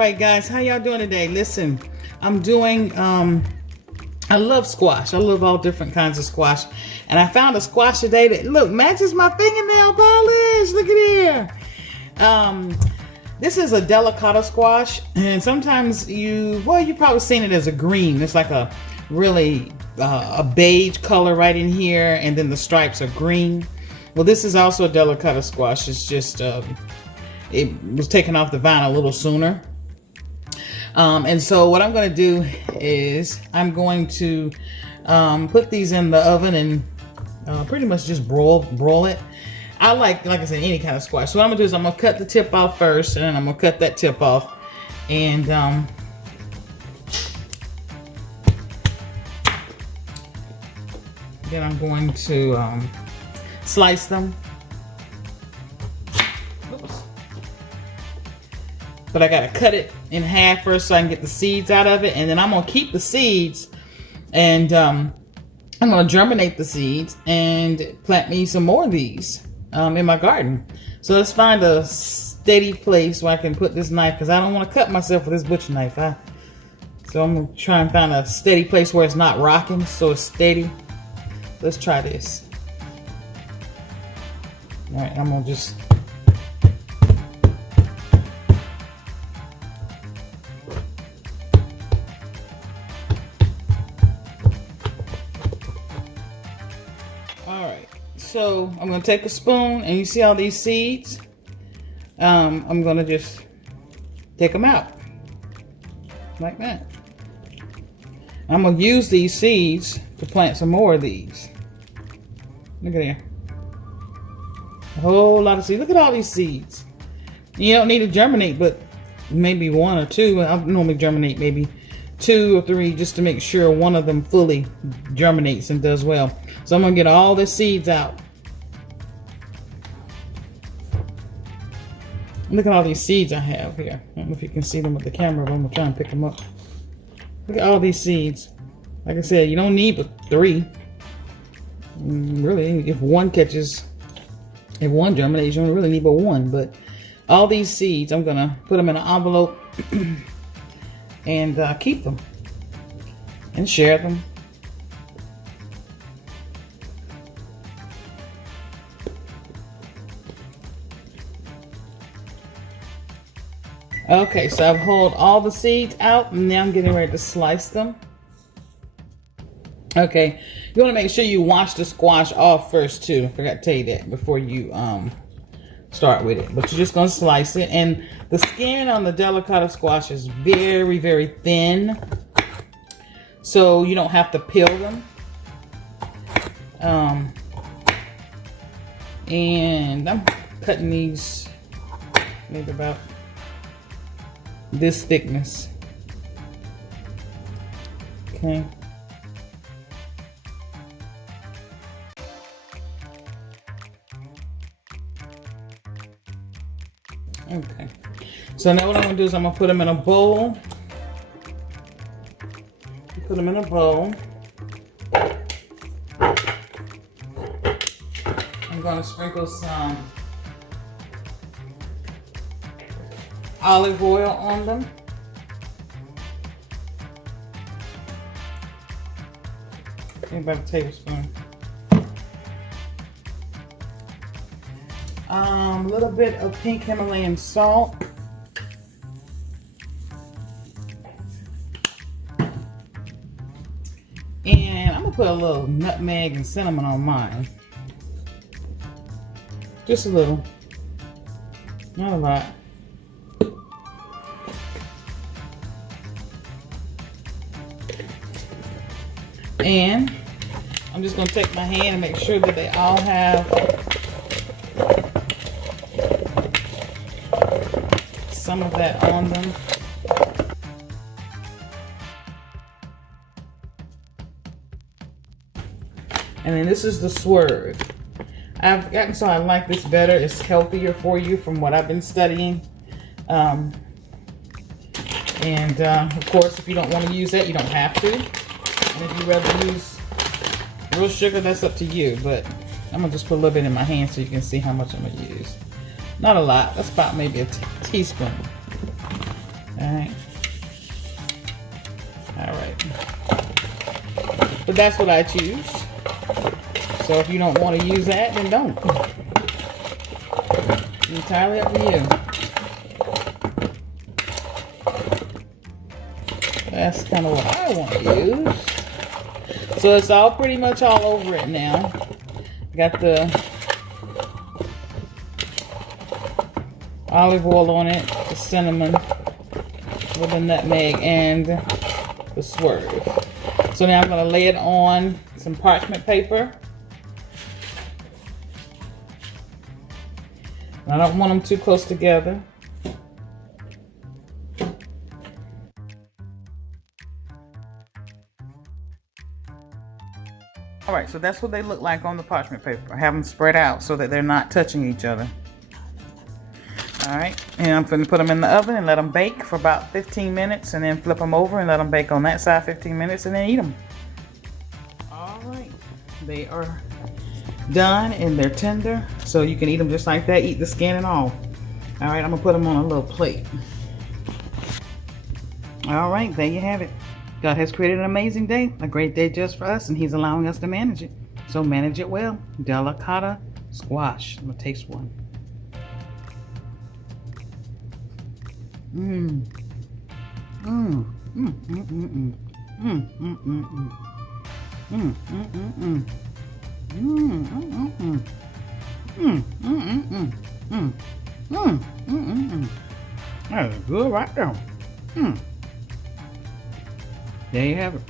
right, guys, how y'all doing today? Listen, I'm doing I love squash. I love all different kinds of squash, and I found a squash today that matches my fingernail polish. Look at here. This is a delicata squash, and sometimes you've probably seen it as a green. It's like a really a beige color right in here, and then the stripes are green. Well, this is also a delicata squash. It's just it was taken off the vine a little sooner. And so what I'm going to do is I'm going to put these in the oven and pretty much just broil it. I like I said, any kind of squash. So what I'm going to do is I'm going to cut the tip off first, and then I'm going to cut that tip off. And then I'm going to slice them. Oops. But I gotta cut it in half first so I can get the seeds out of it, and then I'm gonna keep the seeds, and I'm gonna germinate the seeds and plant me some more of these in my garden. So let's find a steady place where I can put this knife, because I don't want to cut myself with this butcher knife. So I'm gonna try and find a steady place where it's not rocking, so it's steady. Let's try this. All right, I'm gonna just so I'm going to take a spoon, and you see all these seeds? I'm going to just take them out like that. I'm going to use these seeds to plant some more of these. Look at here. A whole lot of seeds. Look at all these seeds. You don't need to germinate, but maybe one or two. I normally germinate maybe 2 or 3 just to make sure one of them fully germinates and does well. So I'm going to get all the seeds out. Look at all these seeds I have here. I don't know if you can see them with the camera, but I'm going to try and pick them up. Look at all these seeds. Like I said, you don't need but 3. Really, if one germinates, you don't really need but 1. But all these seeds, I'm going to put them in an envelope and keep them and share them. Okay, so I've hauled all the seeds out, and now I'm getting ready to slice them. Okay, you want to make sure you wash the squash off first too. I forgot to tell you that before you start with it. But you're just going to slice it, and the skin on the delicata squash is very, very thin, so you don't have to peel them. And I'm cutting these maybe about this thickness. Okay. Okay. So now what I'm going to do is I'm going to put them in a bowl. Put them in a bowl. I'm going to sprinkle some olive oil on them. Maybe about a tablespoon. A little bit of pink Himalayan salt. And I'm gonna put a little nutmeg and cinnamon on mine. Just a little, not a lot. And I'm just going to take my hand and make sure that they all have some of that on them. And then this is the swerve. I've gotten so I like this better. It's healthier for you from what I've been studying. Of course, if you don't want to use that, you don't have to. And if you'd rather use real sugar, that's up to you. But I'm going to just put a little bit in my hand so you can see how much I'm going to use. Not a lot. That's about maybe a teaspoon. Alright. Alright. But that's what I choose. So if you don't want to use that, then don't. It's entirely up to you. That's kind of what I want to use. So it's all pretty much all over it now. Got the olive oil on it, the cinnamon with the nutmeg, and the swerve. So now I'm going to lay it on some parchment paper. I don't want them too close together. Alright, so that's what they look like on the parchment paper. I have them spread out so that they're not touching each other. Alright, and I'm going to put them in the oven and let them bake for about 15 minutes, and then flip them over and let them bake on that side 15 minutes, and then eat them. Alright, they are done and they're tender, so you can eat them just like that, eat the skin and all. Alright, I'm going to put them on a little plate. Alright, there you have it. God has created an amazing day, a great day just for us, and He's allowing us to manage it. So manage it well. Delicata Squash. I'm going to taste one. Mmm. Mmm. Mmm. Mmm. Mmm. Mmm. Mmm. Mmm. Mmm. Mmm. Mmm. Mmm. Mmm. Mmm. Mmm. Mmm. Mmm. That is good right there. Mmm. There you have it.